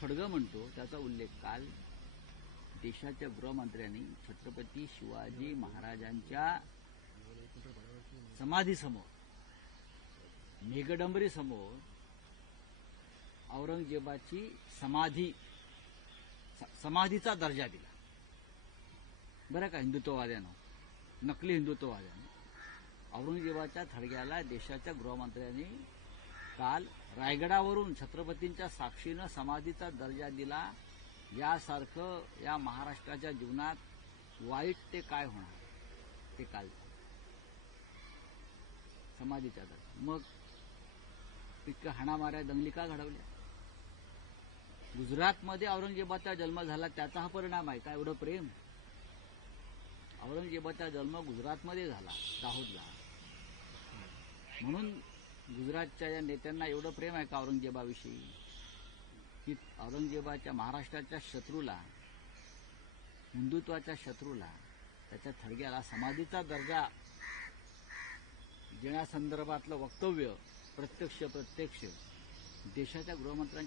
थडगं म्हणतो त्याचा उल्लेख काल देशाच्या गृहमंत्र्यांनी छत्रपती शिवाजी महाराजांच्या समाधीसमोर मेघडंबरीसमोर औरंगजेबाची समाधीचा दर्जा दिला. बरं का, हिंदुत्ववाद्यानं, नकली हिंदुत्ववाद्यानं औरंगजेबाच्या थडग्याला देशाच्या गृहमंत्र्यांनी काल रायगडावरून छत्रपतींच्या साक्षीनं समाधीचा दर्जा दिला. यासारखं या महाराष्ट्राच्या जीवनात वाईट ते काय होणार ते काल समाधीचा दर्जा. मग इतक्या हाणामाऱ्या दंगली का घडवल्या? गुजरातमध्ये औरंगजेबाचा जन्म झाला त्याचा हा परिणाम आहे का? एवढं प्रेम? औरंगजेबाचा जन्म गुजरातमध्ये झाला, दाहोदला, म्हणून गुजरातच्या या नेत्यांना एवढं प्रेम आहे का औरंगजेबाविषयी की औरंगजेबाच्या महाराष्ट्राच्या शत्रूला, हिंदुत्वाच्या शत्रूला त्याच्या थडग्याला समाधीचा दर्जा देण्यासंदर्भातलं वक्तव्य प्रत्यक्ष देशाच्या गृहमंत्र्यांच्या